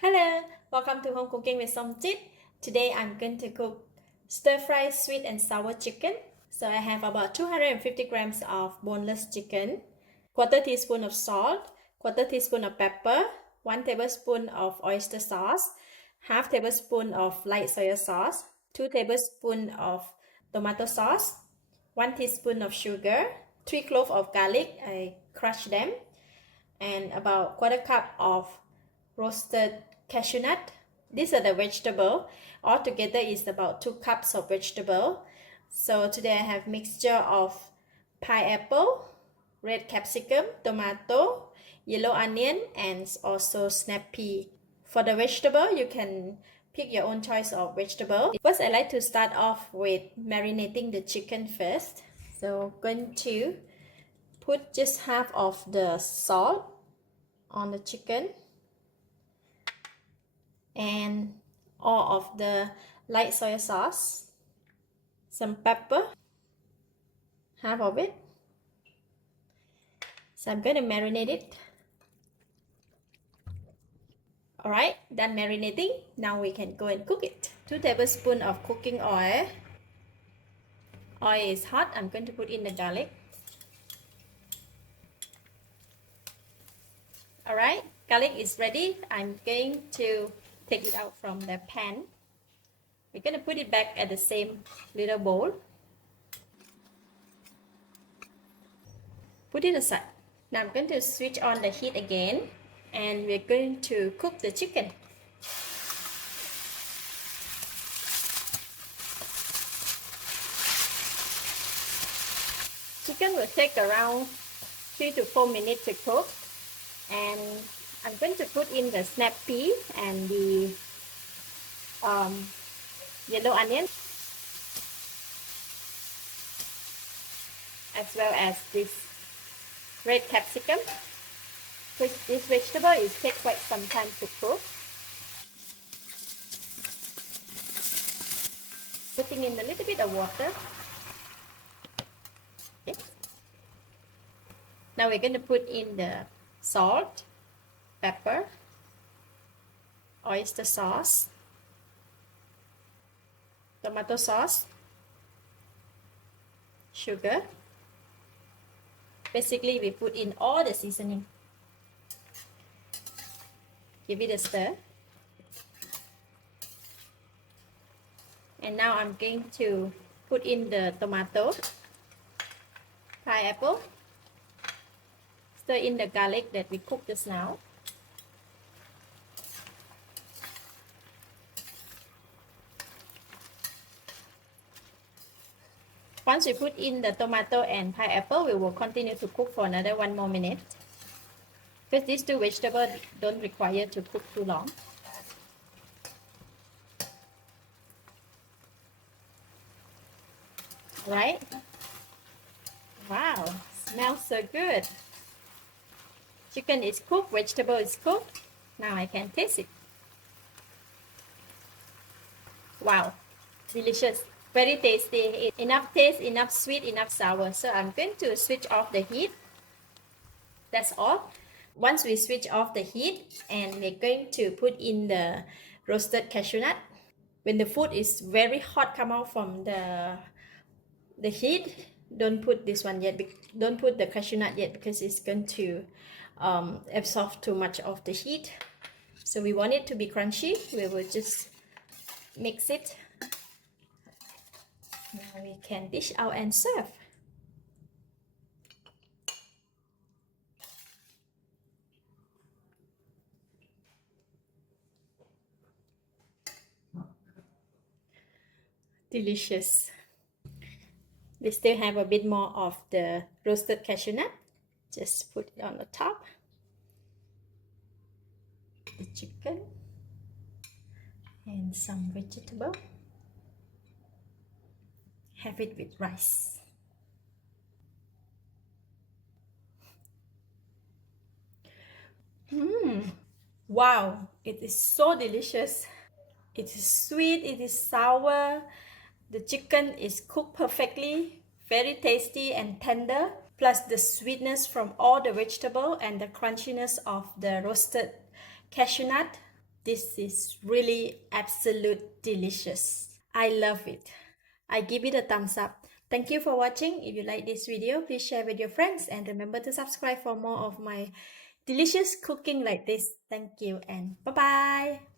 Hello, welcome to Home Cooking with Somjit. Today I'm going to cook stir-fry sweet and sour chicken. So I have about 250 grams of boneless chicken, quarter teaspoon of salt, quarter teaspoon of pepper, 1 tablespoon of oyster sauce, half tablespoon of light soy sauce, 2 tablespoons of tomato sauce, 1 teaspoon of sugar, 3 cloves of garlic, I crushed them, and about quarter cup of roasted cashew nut. These are the vegetable. Altogether is about 2 cups of vegetable. So today I have mixture of pineapple, red capsicum, tomato, yellow onion, and also snap pea. For the vegetable, you can pick your own choice of vegetable. First, I like to start off with marinating the chicken first. So going to put just half of the salt on the chicken and all of the light soy sauce, some pepper, half of it. So I'm going to marinate it. Alright, done marinating. Now we can go and cook it. 2 tablespoons of cooking oil. Oil is hot. I'm going to put in the garlic. Alright, garlic is ready. I'm going to take it out from the pan. We're going to put it back at the same little bowl. Put it aside. Now I'm going to switch on the heat again and we're going to cook the chicken. Chicken will take around 3 to 4 minutes to cook, and I'm going to put in the snap pea and the yellow onion, as well as this red capsicum. This vegetable is take quite some time to cook. Putting in a little bit of water. Okay. Now we're going to put in the salt, pepper, oyster sauce, tomato sauce, sugar. Basically, we put in all the seasoning. Give it a stir. And now I'm going to put in the tomato, pineapple, stir in the garlic that we cooked just now. Once we put in the tomato and pineapple, we will continue to cook for another 1 more minute. Because these two vegetables don't require to cook too long. Right? Wow, smells so good. Chicken is cooked, vegetable is cooked. Now I can taste it. Wow, delicious. Very tasty. Enough taste, enough sweet, enough sour. So I'm going to switch off the heat. That's all. Once we switch off the heat, and we're going to put in the roasted cashew nut. When the food is very hot, come out from the heat, don't put this one yet. Don't put the cashew nut yet because it's going to absorb too much of the heat. So we want it to be crunchy. We will just mix it. Now we can dish out and serve. Delicious. We still have a bit more of the roasted cashew nut. Just put it on the top. The chicken and some vegetable. Have it with rice. Wow, it is so delicious. It is sweet, it is sour. The chicken is cooked perfectly, very tasty and tender. Plus the sweetness from all the vegetable and the crunchiness of the roasted cashew nut. This is really absolute delicious. I love it. I give it a thumbs up. Thank you for watching. If you like this video, please share with your friends and remember to subscribe for more of my delicious cooking like this. Thank you and bye bye.